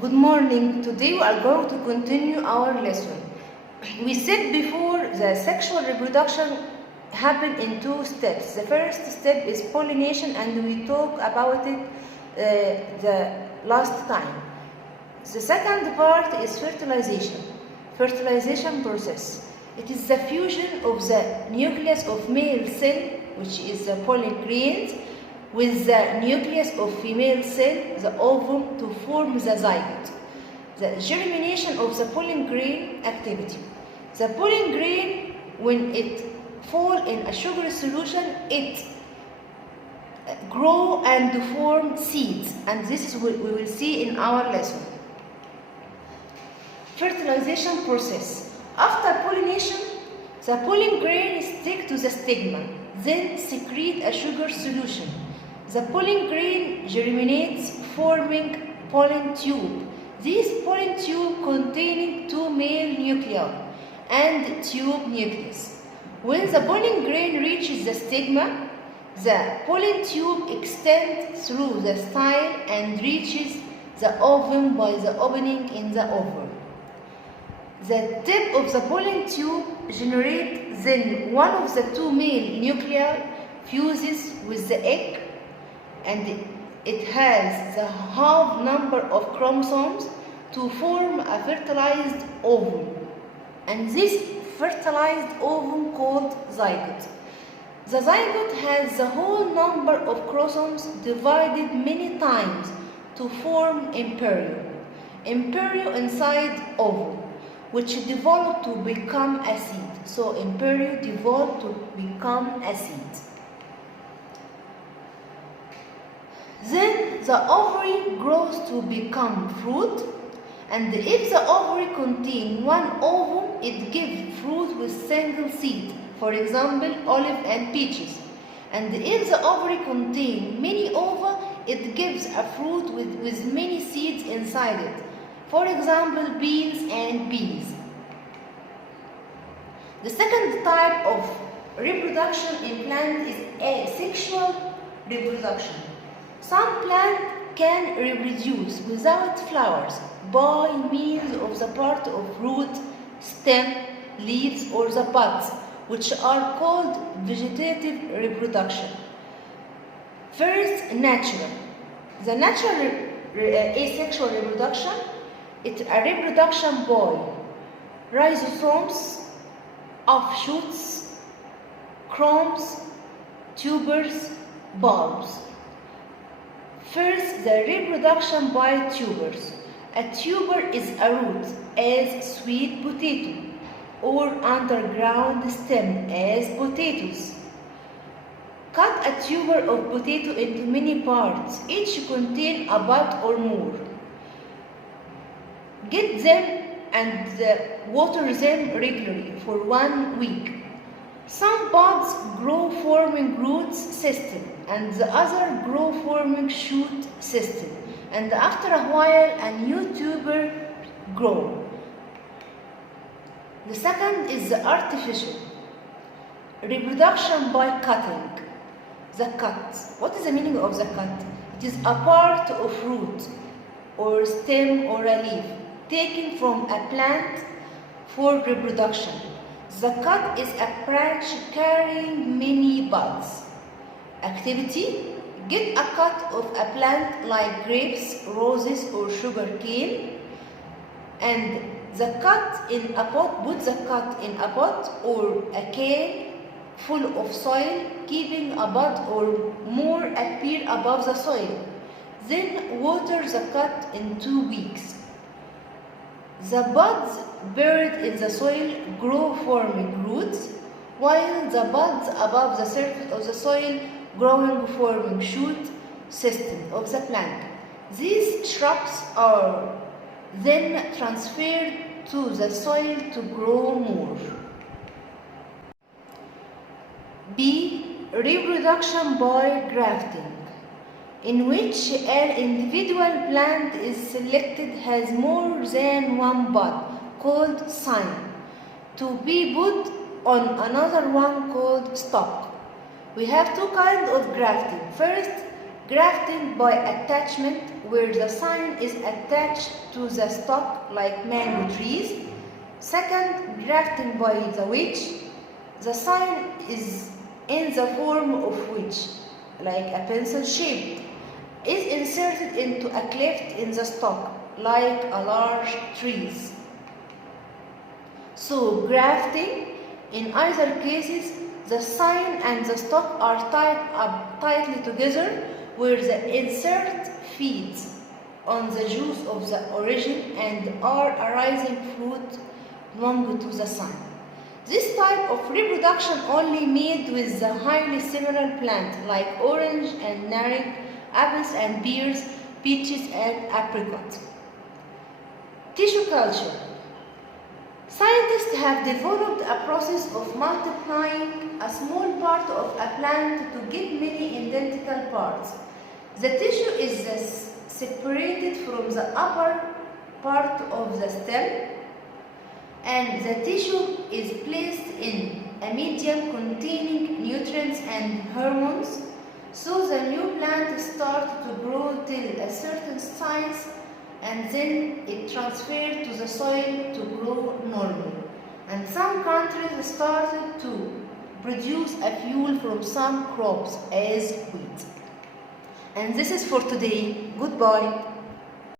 Good morning. Today we are going to continue our lesson. We said before that sexual reproduction happens in two steps. The first step is pollination, and we talked about it the last time. The second part is fertilization process. It is the fusion of the nucleus of male cell, which is the pollen grains, with the nucleus of female cell, the ovum, to form the zygote. The germination of the pollen grain activity. The pollen grain, when it falls in a sugar solution, it grow and form seeds, and this is what we will see in our lesson. Fertilization process. After pollination, the pollen grain stick to the stigma, then secrete a sugar solution. The pollen grain germinates, forming pollen tube. This pollen tube containing two male nuclei and tube nucleus. When the pollen grain reaches the stigma, the pollen tube extends through the style and reaches the ovum by the opening in the ovum. The tip of the pollen tube generates, then one of the two male nuclei fuses with the egg, and it has the half number of chromosomes to form a fertilized ovum. And this fertilized ovum called zygote. The zygote has the whole number of chromosomes divided many times to form embryo. Embryo inside ovum, which develop to become a seed. So embryo develop to become a seed. Then the ovary grows to become fruit, and if the ovary contains one ovum, it gives fruit with single seed, for example, olive and peaches. And if the ovary contains many ova, it gives a fruit with many seeds inside it, for example, beans and peas. The second type of reproduction in plants is asexual reproduction. Some plants can reproduce without flowers by means of the part of root, stem, leaves, or the buds, which are called vegetative reproduction. First, natural. The natural asexual reproduction is a reproduction by rhizomes, offshoots, crombs, tubers, bulbs. First, the reproduction by tubers. A tuber is a root, as sweet potato, or underground stem, as potatoes. Cut a tuber of potato into many parts, each contain a bud or more. Get them and water them regularly for 1 week. Some buds grow forming roots system, and the other grow forming shoot system, and after a while a new tuber grow. The second is the artificial reproduction by cutting. The cut. What is the meaning of the cut? It is a part of root or stem or a leaf taken from a plant for reproduction. The cut is a branch carrying many buds. Activity: get a cut of a plant like grapes, roses, or sugar cane, and the cut in a pot. Put the cut in a pot or a can full of soil, keeping a bud or more appear above the soil. Then water the cut in 2 weeks. The buds buried in the soil grow forming roots, while the buds above the surface of the soil growing forming shoot system of the plant. These shrubs are then transferred to the soil to grow more. B. Reproduction by grafting, in which an individual plant is selected has more than one bud, called cyme, to be put on another one called stalk. We have two kinds of grafting. First, Grafting by attachment, where the sign is attached to the stalk like mango trees. Second, grafting by the wedge. The sign is in the form of wedge, like a pencil shape, is inserted into a cleft in the stalk, like a large trees. So grafting, in either cases, the sign and the stalk are tied up tightly together, where the insert feeds on the juice of the origin and are a rising fruit belonging to the sign. This type of reproduction only made with the highly similar plant like orange and naring, apples and pears, peaches and apricots. Tissue culture. Scientists have developed a process of multiplying a small part of a plant to get many identical parts. The tissue is separated from the upper part of the stem, and the tissue is placed in a medium containing nutrients and hormones, so the new plant starts to grow till a certain size, and then it transferred to the soil to grow normally. And some countries started to produce a fuel from some crops as wheat. And this is for today. Goodbye.